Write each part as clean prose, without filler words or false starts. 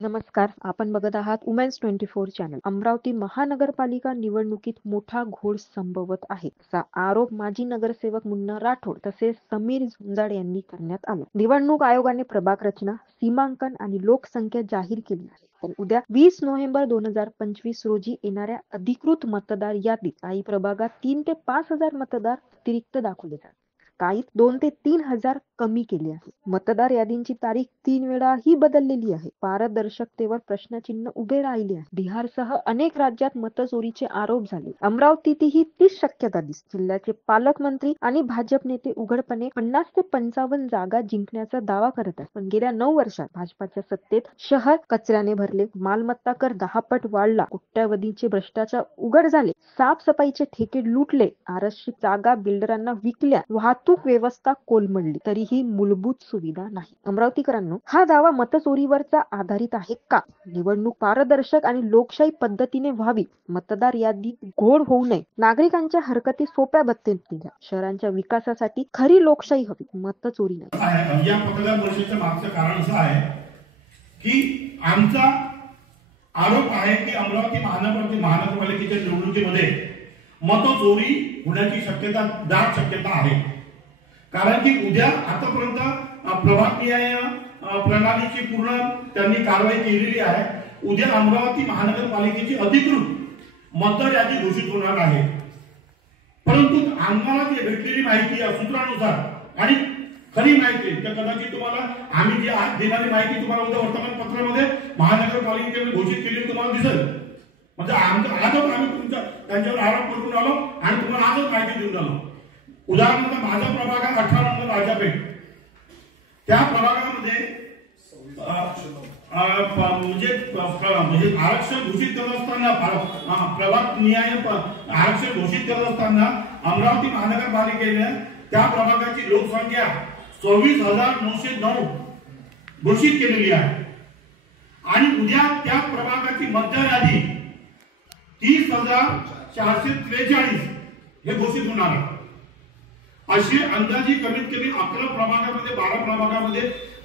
नमस्कार, आपण बघत आहात वुमेन्स 24 चॅनल. अमरावती महानगरपालिका निवडणुकीत मोठा घोळ संभवत आहे, असा आरोप माजी नगरसेवक मुन्ना राठोड तसेच समीर झुंजाड यांनी करण्यात आला. निवडणूक आयोगाने प्रभाग रचना, सीमांकन आणि लोकसंख्या जाहीर केली आहे. पण उद्या 20 नोव्हेंबर 2025 रोजी येणाऱ्या अधिकृत मतदार यादीत काही प्रभागात 3 ते 5 हजार मतदार अतिरिक्त दाखवले जातात. काही 2 ते 3 हजार कमी केले आहे. मतदार यादींची तारीख 3 वेळा ही बदललेली आहे. पारदर्शकतेवर प्रश्नचिन्ह उभे राहिले आहे. बिहारसह अनेक राज्यात मतचोरीचे आरोप झाले. अमरावतीतही तीच शक्यता दिसते. जिल्ह्याचे पालकमंत्री आणि भाजप नेते उघडपणे 50 ते 55 जागा जिंकण्याचा दावा करत आहेत. पण गेल्या 9 वर्षात भाजपाच्या सत्तेत शहर कचऱ्याने भरले, मालमत्ता कर 10 पट वाढला, कोट्यवधींचे भ्रष्टाचार उघड झाले, साफसफाईचे ठेके लुटले, आरक्षित जागा बिल्डरांना विकल्या, वाहतूक व्यवस्था कोलमडली, तरीही मूलभूत सुविधा नाही. अमरावतीकरांनो, हा दावा मतचोरीवरचा आधारित आहे का? निवडणूक पारदर्शक आणि लोकशाही पद्धतीने व्हावी, मतदार यादीत घोळ होऊ नये, नागरिकांच्या हरकती सोप्या पद्धतीने, शहरांच्या विकासासाठी खरी लोकशाही हवी, मतचोरी नाही. या पत्रकार परिषदेचं मागचं कारण असं आहे की आमचा आरोप आहे की अमरावती महानगरपालिकेच्या निवडणुकीमध्ये मतचोरी होण्याची शक्यता, दाट शक्यता आहे. कारण की उद्या आतापर्यंत प्रभागनिहाय प्रणालीची पूर्ण त्यांनी कारवाई केलेली आहे. उद्या अमरावती महानगरपालिकेची अधिकृत मतदार यादी घोषित होणार आहे. परंतु आम्हाला जी भेटलेली माहिती या सूत्रानुसार आणि खरी माहिती तर कदाचित तुम्हाला आम्ही जी आज देणारी माहिती तुम्हाला उद्या वर्तमानपत्रामध्ये महानगरपालिकेने घोषित केली तुम्हाला दिसेल. म्हणजे आजच आम्ही तुमच्या त्यांच्यावर आरोप करून आलो आणि तुम्हाला आजच माहिती देऊन आलो. उदाहरणार्थ माझा प्रभाग आहे 18 नंबर राजापेठ. त्या प्रभागामध्ये म्हणजे आरक्षण घोषित करत असताना, प्रभाग निहाय आरक्षण घोषित करत असताना अमरावती महानगरपालिकेने त्या प्रभागाची लोकसंख्या 24,909 घोषित केलेली आहे. आणि उद्या त्या प्रभागाची मतदार यादी 30,443 हे घोषित होणार आहे. असे अंदाजे कमीत कमी 11 प्रभागामध्ये, 12 प्रभागामध्ये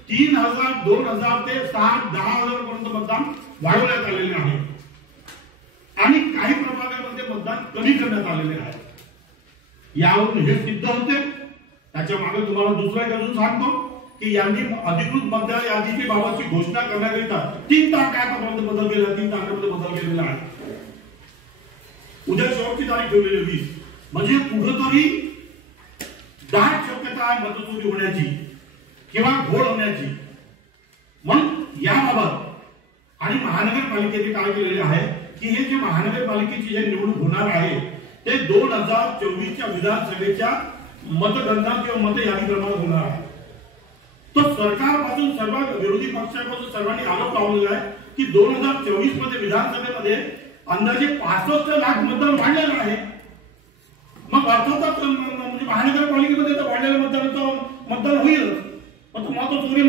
3,000, 2,000 ते 6,000-10,000 पर्यंत मतदान वाढवण्यात आलेले आहे. आणि काही प्रभागामध्ये मतदान कमी करण्यात आलेले आहे. यावरून हे सिद्ध होते. त्याच्या मागे तुम्हाला दुसरा एक अजून सांगतो की यांनी अधिकृत मतदार यादीची बाबतची घोषणा करण्याकरिता 3 तारखापर्यंत बदल केला, 3 तारखेमध्ये बदल केलेला आहे. उद्या शेवटची तारीख ठेवलेली 20. म्हणजे कुठेतरी दाट शक्यता आहे मतचोरी होण्याची किंवा घोळ होण्याची. म्हणून याबाबत आणि महानगरपालिकेने काय केलेले आहे की हे जे महानगरपालिकेची जे निवडणूक होणार आहे ते 2024च्या विधानसभेच्या मतगणना किंवा मतयादीप्रमाणे होणार आहे. तो सरकारपासून, सर्व विरोधी पक्षापासून सर्वांनी आरोप लावलेला आहे की 2024 मध्ये विधानसभेमध्ये अंदाजे 65 लाख मतदान वाढलेलं आहे. मग अर्थातच म्हणजे महानगरपालिकेमध्ये तर वाढलेलं मतदान होईल. मतचोरी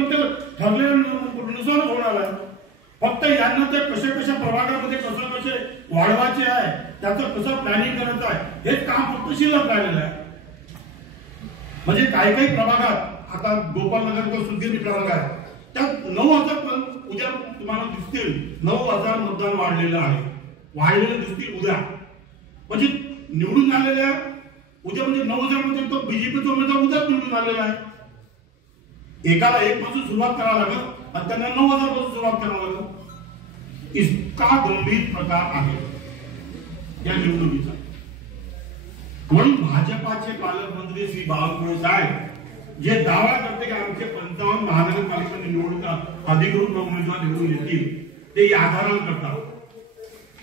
ठरलेल्यानुसारच होणार आहे. फक्त यांना ते कशा प्रभागामध्ये कसे वाढवायचे आहे, त्याचं कसं प्लॅनिंग करायचं आहे, हेच काम फक्त शिल्लक राहिलेलं आहे. म्हणजे काही प्रभागात, आता गोपालनगर सुदगिरी प्रभाग आहे, त्यात 9,000 पण उद्या तुम्हाला दिसतील. 9,000 मतदान वाढलेलं आहे. वाढलेले दिसतील उद्या. म्हणजे निवडून आलेल्या उद्या म्हणजे 9,000 मध्ये तो बीजेपीचा उमेदवार उद्या निवडून आलेला आहे. एकाला 1 पासून सुरुवात करावं लागत आणि त्यांना 9,000 पासून सुरुवात करावं लागत. इतका गंभीर प्रकार आहे या निवडणुकीचा. म्हणून भाजपाचे पालकमंत्री श्री बावनकुळे साहेब जे दावा करते की आमचे 55 महानगरपालिका निवडणुका अधिकृत उमेदवार निवडून येतील, ते या आधारावर करतात.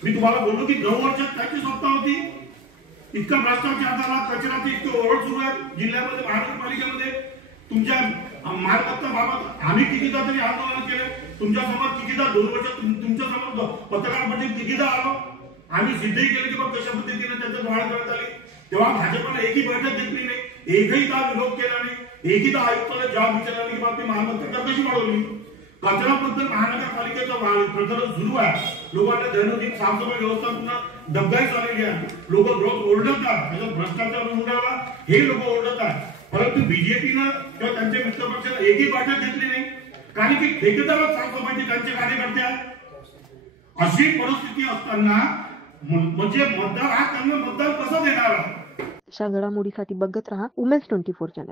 मी तुम्हाला बोललो की 9 वर्षात त्याची सत्ता होती. इतका भ्रष्टाचार झाला, कचऱ्याचे इतकं ओरड सुरू आहे जिल्ह्यामध्ये, महानगरपालिकेमध्ये. तुमच्या मालमत्ता बाबत आम्ही कितीदा तरी आंदोलन केले. तुमच्या समोर कितीदा 2 वर्षात तुमच्या समोर पत्रकार परिषदेत कितीदा आलो. आम्ही सिद्धही केले की कशा पद्धतीने त्याच्यात वाढ करण्यात आली. तेव्हा भाजपला एकही बैठक घेतली नाही, एकहीदा विरोध केला नाही, एकहीदा आयुक्ताला जबाब विचारला नाही की बाबा महानगरपालिका कशी वाढवली. कचऱ्याबद्दल महानगरपालिकेचा प्रकरण सुरू आहे. लोकांना दैनंदिन साफसफाई व्यवस्थापन दबगाई चाललेली आहे. लोक रोज ओरडतात, त्याच्यात भ्रष्टाचार उडाला हे लोक ओरडत आहेत. परंतु बीजेपीनं किंवा त्यांच्या मित्रपक्षाला एकही बैठक घेतली नाही. कारण की ठेकेदारच साफसफाईचे त्यांचे कार्यकर्ते आहेत. अशी परिस्थिती असताना म्हणजे मतदार हा त्यांना मतदान कसं देणार? अशा घडामोडीसाठी बघत रहा वुमेन्स 24 चॅनल.